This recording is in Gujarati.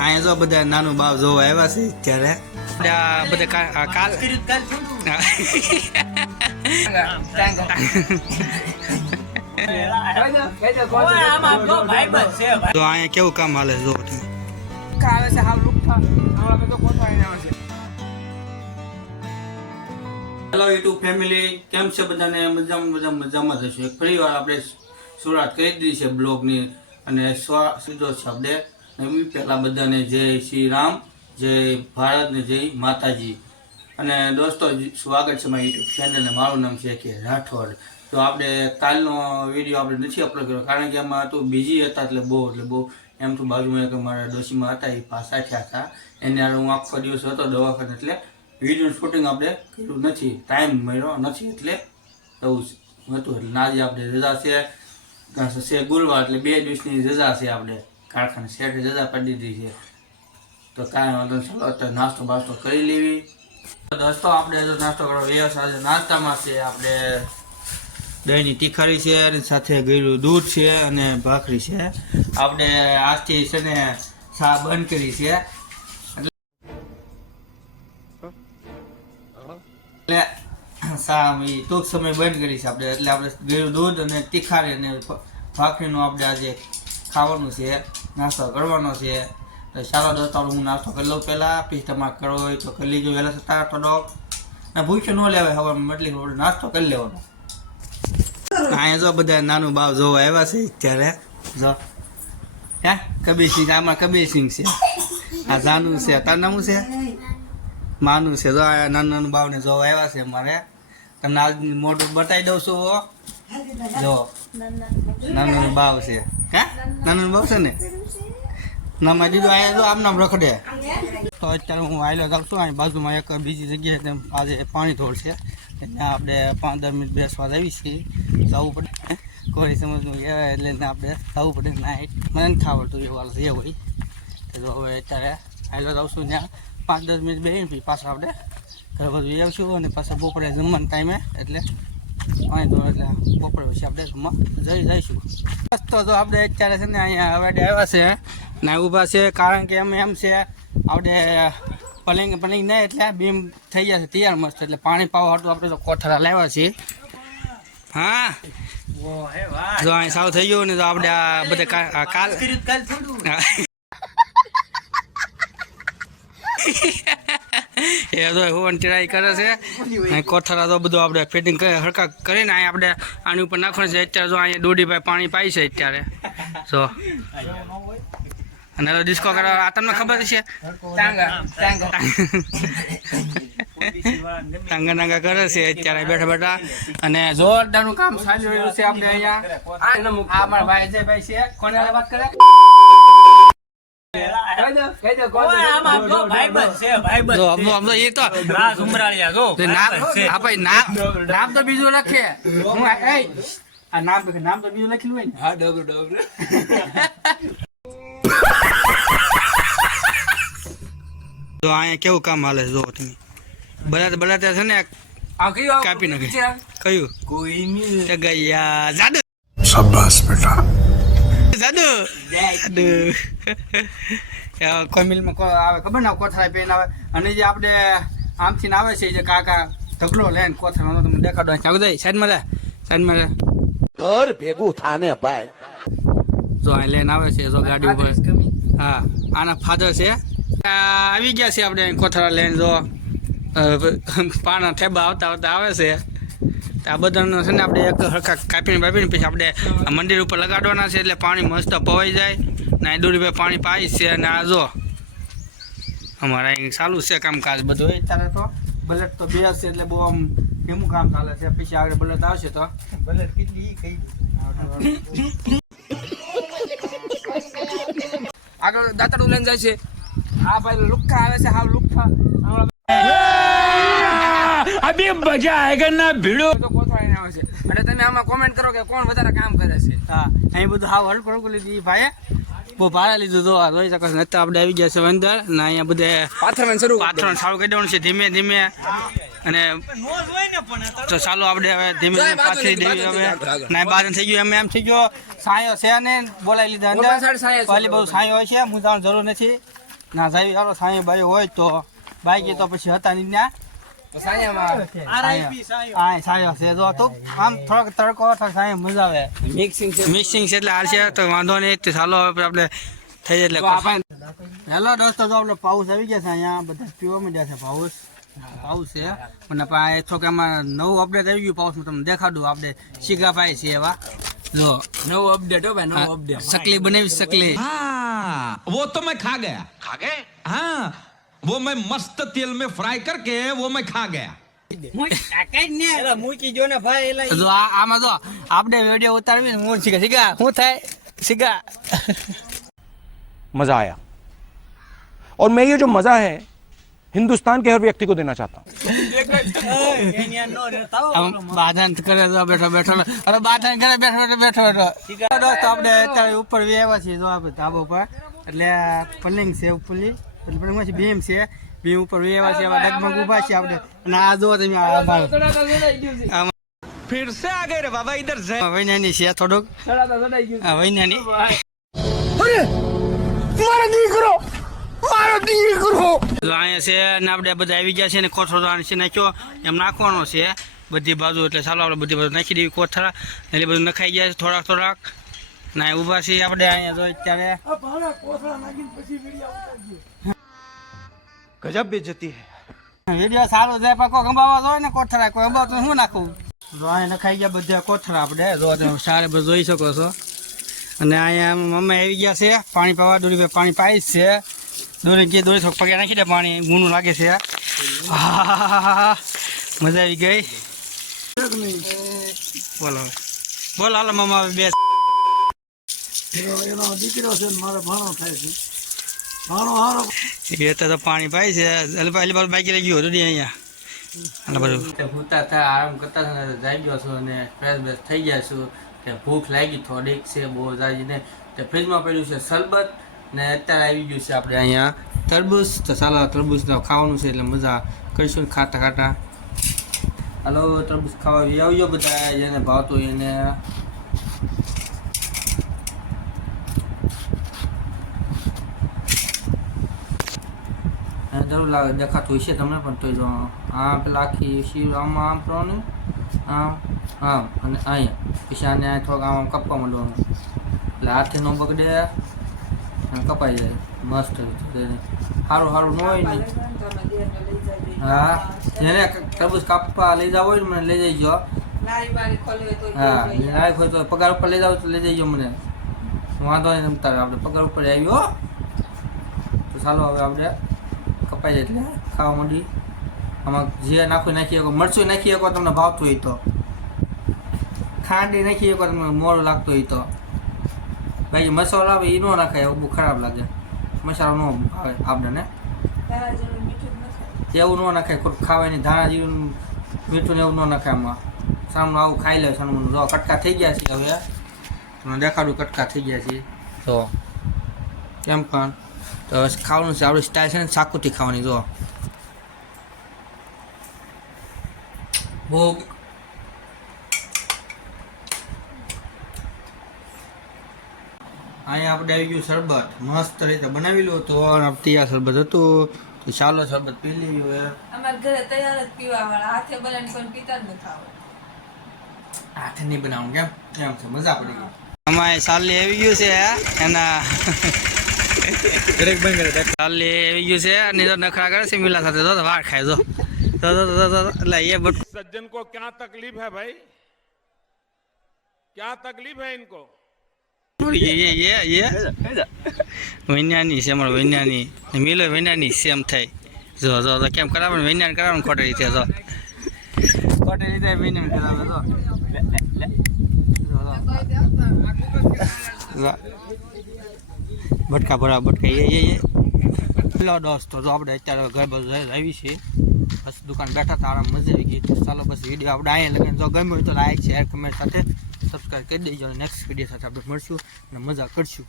અહીંયા જો બધા નાનું બાવ જોવા આવ્યા છે ત્યારે બધા કાલ તો અહીંયા કેવું કામ હાલે જો હેલો યુટ્યુબ ફેમિલી, કેમ છે બધાને? મજામાં થશે. ફરી વાર આપણે શરૂઆત કરી દીધી છે બ્લોગની અને સીધો છે આપણે એમની પહેલાં બધાને જય શ્રી રામ, જય ભારત ને જય માતાજી. અને દોસ્તો સ્વાગત છે મારી યુટ્યુબ ચેનલને. મારું નામ છે કે રાઠોડ. તો આપણે કાલનો વિડીયો આપણે નથી અપલોડ કર્યો કારણ કે એમાં તો બીજી હતા એટલે બહુ એમ તો બાજુમાં એક મારા ડોશીમાં હતા, એ પાછા થયા હતા. એને હું આખો દિવસ હતો દવાખાને એટલે વિડીયો શૂટિંગ આપણે કર્યું નથી, ટાઈમ મળ્યો નથી એટલે એવું હતું. એટલે આજે આપણે રજા છે ગુરુવાર એટલે 2 દિવસની રજા છે. આપણે કારખાને શેઠે રજા પાડી દીધી છે. તો કાંઈ વાંધો ચાલો અત્યારે નાસ્તો બાસ્તો કરી લેવી. દોસ્તો આપણે જો નાસ્તો કરવા વ્યવસ્થિત આજે નાસ્તામાં છે આપણે દહીંની તીખારી છે અને સાથે ગળ્યું દૂધ છે અને ભાખરી છે. આપણે આજથી છે ને ચા બંધ કરી છે એટલે ચા ટૂંક સમય બંધ કરી છે આપણે. એટલે આપણે ગળ્યું દૂધ અને તીખારી અને ભાખરીનું આપણે આજે ખાવાનું છે, નાસ્તો કરવાનો છે. તો ચાલો દોસ્તો હું નાસ્તો કરી લઉં પહેલાં, પછી તમારે કરવો હોય તો કરી લેજો વહેલા થતા થોડોક. ને ભૂખ્યો ન લેવાય હવે એટલે નાસ્તો કરી લેવાનો. અહીંયા જો બધા નાનું બાવ જોવા આવ્યા છે ત્યારે જો હે કબીરસિંહ, આમાં કબીરસિંહ છે, આ જાનું છે, તાર નામું છે માનું છે. જો આ નાનું બાવને જોવા આવ્યા છે મારે. તમને આજ મોઢું બતાવી દઉં છું. જો નાનું બાવ છે, હે નાનું બાવ છે ને નામાં દીધું. અહીંયા જો આમ નામ રખડે. તો અત્યારે હું આવેલો જાઉં છું. અહીં બાજુમાં એક બીજી જગ્યાએ તેમ આજે પાણી ધોળ છે એટલે આપણે 5-10 મિનિટ બેસવા આવી છીએ. જવું પડે કોઈ સમજનું કહેવાય એટલે આપણે જવું પડે. નાઇટ મને નથી આવડતું એ વાળું જે હોય. તો હવે અત્યારે આવેલો જાઉં છું ત્યાં 5-10 મિનિટ બેસીને પછી પાછા આપણે ઘર બધું આવશું અને પાછા બપોરે જમવાના ટાઈમે એટલે પાણી ધોળ એટલે બપોરે પછી આપણે જમવા જઈશું. તો આપણે અત્યારે છે ને અહીંયા હવે આવ્યા છે ને ઊભા છે કારણ કે એમ છે આપણે પલંગ નહીં એટલે બીમ થઈ ગયા છે તૈયાર મસ્ત. એટલે પાણી પાવા હતું આપણે તો કોઠારા લાવ્યા છીએ. હા જો અહીં સાવ થઈ ગયું ને તો આપણે આ બધા કાલ એ તો હોવાની ટ્રાય કરે છે. કોથળા તો બધું આપણે ફિટિંગ હરકા કરીને અહીં આપણે આની ઉપર નાખવાનું છે. અત્યારે જો અહીંયા દોડીભાઈ પાણી પાય છે અત્યારે જો. અને ડિસ્કો કરવા આ તમને ખબર છે ટાંગા કરે છે અત્યારે બેઠા બેઠા. અને જોરદારનું કામ ચાલી રહ્યું છે આપણે અહીંયા. આ મારા ભાઈ છે કોને વાત કરે નામ તો બીજું લખે. નામ તો બીજું લખેલું હોય ને. હા ડબરું તો અહીંયા કેવું કામ હાલે જો તમે બળાતા છે ને કાપી નાખે. કયું ગયા જાદુ. શાબાશ બેટા જાદુ કોઈ મિલમાં આવે ખબર ને કોથળા પેન આવે. અને જે આપણે આમથી આવે છે જે કાકા ઢગલો લઈને કોથળા તમને દેખાડો સાઈડમાં ઘર ભેગું થાને ભાઈ. જો અહીં લઈને આવે છે જો ગાડી ઉપર. હા આના ફાધર છે. આવી ગયા છે આપણે કોથળા લઈને જો પાના ઠેબા આવતા આવે છે. આ બધાનો છે ને આપણે એક હરખા કાપીને પછી આપણે મંદિર ઉપર લગાડવાના છે એટલે પાણી મસ્ત પવાઈ જાય. ને દોરીભાઈ પાણી પાય છે. અને આ જો અમારા અહીં ચાલુ છે કામકાજ બધું. અત્યારે તો બલેટ તો 2 હશે એટલે બહુ આમ ધીમું કામ ચાલે છે. પછી આગળ બલેટ આવશે તો બલેટ કેટલી કઈ આગળ દાતાડું લઈને જાય છે. આ ભાઈ લુખ્ખા આવે છે. હાવ લુખ્ખા અભી મજા આયેગા ના ભીડો તો કોથળાઈને આવે છે. અને તમે આમાં કોમેન્ટ કરો કે કોણ વધારે કામ કરે છે. હા અહીં બધું હાવ હલકો લીધી ભાઈએ બહુ ભાડા લીધું. તો જોઈ શકો છો. અત્યારે આપણે આવી ગયા છે અંદર ને અહીંયા બધે પાથરવાનું સારું કરી દેવાનું છે ધીમે ધીમે. અને તો ચાલો આપણે હવે ધીમે ધીમે પાથરી દેવી. હવે ના બાર થઈ ગયું એમ થઈ ગયો. સાયો છે ને બોલાવી લીધા અંદર. પહેલી બહુ સાયો હોય છે, મૂંઝાવાની જરૂર નથી. ના સાહેબ ચાલો સાંઈ ભાઈ હોય તો બાઈક તો પછી હતા નહીં ના સાયો છે જો તો આમ થોડોક તડકો થોડોક સાંઈ મજા આવે મિક્સિંગ છે એટલે હાલશે તો વાંધો નહીં તો ચાલો હવે આપણે થઈ જાય એટલે હેલો દોસ્તો તો આપણે પાઉસ આવી ગયા છે અહીંયા બધા પીવા માંડ્યા છે પાઉસ છે અને થોડુંક એમાં નવું અપડેટ આવી ગયું પાઉસમાં તમને દેખાડું આપણે શીગાભાઈ છે એવા જો નવું અપડેટ હો ભાઈ નવું અપડેટ શકલી બનાવી શકલી हाँ वो तो मैं खा गया हाँ वो मैं मस्त तेल में फ्राई करके वो मैं खा गया મૂકી જો ને ભાઈ જો આમાં જો આપણે વિડીયો ઉતારવી હું શીખા શું થાય શીખા मजा आया और मैं ये जो मजा है हिंदुस्तान के हर व्यक्ति को देना चाहता हूँ બાધન કરે તો બેઠો બેઠો અરે બાધન કરે બેઠો બેઠો દોસ્તો આપણે અત્યારે ઉપર આવ્યા છીએ જો આપણે ધાબા ઉપર એટલે પલંગ છે ઉપરલી પલંગમાં ભીમ છે ભીમ ઉપર આવ્યા છે ડગમગ ઉભા છે આપણે અને આ જો તમે फिर से आ गए रे बाबा इधर से વૈનાની છે થોડુંક વૈનાની જો અહીંયા છે ને આપણે બધા આવી ગયા છે ને કોથળો છે નાખ્યો એમ નાખવાનો છે બધી બાજુ એટલે ચાલો આપણે બધી બાજુ નાખી દેવી કોથળા એટલે બધું નખાઈ ગયા છે થોડાક ના ઊભા છીએ આપણે અહીંયા જો અત્યારે गजब बेइज्जती है વિડીયો સારો જાય પણ કોઈ ગંબાવા જોઈએ ને કોથળા કોઈ ગંબાવતો શું નાખવું જો અહીંયા નખાઈ ગયા બધા કોથળા આપણે જો તમે સારે બધું જોઈ શકો છો અને અહીંયા મમ્મી આવી ગયા છે પાણી પાવા દોરી પાણી પાઈશ છે દોરી થોડુંક પગે નાખી દે પાણી ગુનું લાગે છે મજા આવી ગઈ બોલો બોલ હાલો મમ્મા બે દીકરો છે મારો ભાણો થાય છે એ તો પાણી પાય છે એટલે બાજુ બાકી રહી ગયું હતું અહીંયા અને બધું ભૂતા થાય આરામ કરતા હતા ને જઈ ગયો છું અને ફ્રેશ બ્રેશ થઈ ગયા છું કે ભૂખ લાગી થોડીક છે બહુ જાજી ને તે ફ્રીજમાં પડ્યું છે શરબત ને અત્યારે આવી ગયું છે આપણે અહીંયા તરબૂચ તો ચાલો તરબૂચ ખાવાનું છે એટલે મજા કરીશું ખાતા ખાતા હાલો તરબૂચ ખાવા આવજો બધા જેને ભાવતું એને જરૂર લાગે દેખાતું હશે તમને પણ તો જો આ પેલા આખી શીર આમાં આમ કરવાનું આમ અને અહીંયા પછી આને થોડુંક આમ કપવા માંડવાનું એટલે હાથે ન બગડે અને કપાઈ જાય મસ્ત સારું ન હોય ને હા જેને તરબૂચ કાપવા લઈ જાવ હોય ને મને લઈ જઈજો હા લાઈફ હોય તો પગાર ઉપર લઈ જાવ તો લઈ જઈજો મને વાંધો નહીં તારે આપણે પગાર ઉપર આવ્યો તો ચાલો હવે આપણે કપાઈ જાય એટલે ખાવા માંડી આમાં જે નાખી શકો મરચું નાખી શકો તમને ભાવતું હોય તો ખાંડી નાખી શકો તમને મોડું લાગતું હોય તો ભાઈ મસાલો આવે એ ન નાખાય બહુ ખરાબ લાગે મસાલો ન ભાવે આપણે ને એવું ન નાખાય ખોટું ખાવાની ધાણા જેવું મીઠું ને એવું ન નાખાય આમાં સામનું આવું ખાઈ લે સામનું જો કટકા થઈ ગયા છે હવે તમને દેખાડું કટકા થઈ ગયા છે તો કેમ પણ તો ખાવાનું છે આપણી સ્ટાઇલ છે ને ચાકુથી ખાવાની જો બહુ અહીંયા આપણે આવી ગયું શરબત મસ્ત રીતે બનાવેલું હતું તૈયાર શરબત હતું તો ચાલો શરબત પી લેવું હવે અમાર ઘરે તૈયાર જ પીવા વાળા હાથે બનાવીને કોઈ પીતા જ નથી આવડતું હાથે નહીં બનાવું કેમ છે મજા પડી ગઈ અમારે સાલી આવી ગયું છે એના સાલી આવી ગયું છે અને તો નખરા કરે છે મિલા સાથે તો વાર ખાય જો એટલે એ બટ सज्जन को क्या तकलीफ है भाई क्या तकलीफ है इनको વૈજ્ઞાનિક છે અમારો વૈજ્ઞાનિક મિલો વૈજ્ઞાનિક સેમ થાય જો કેમ કરાવે વૈજ્ઞાનિક કરાવે ખોટી રીતે જો ખોટી રીતે વૈજ્ઞાનિક કરાવે બટકા ભરા બટકા લો દોસ્તો જો આપણે અત્યારે ઘર બાજુ આવી છે બસ દુકાન બેઠા હતા આરામ મજા આવી ગઈ ચાલો બસ વિડીયો આપણે અહીંયા લગીને જો ગમ્યો હોય તો લાઈક શેર કમેન્ટ સાથે સબસ્ક્રાઈબ કરી દેજો અને નેક્સ્ટ વિડીયો સાથે આપણે મળશું અને મજા કરશું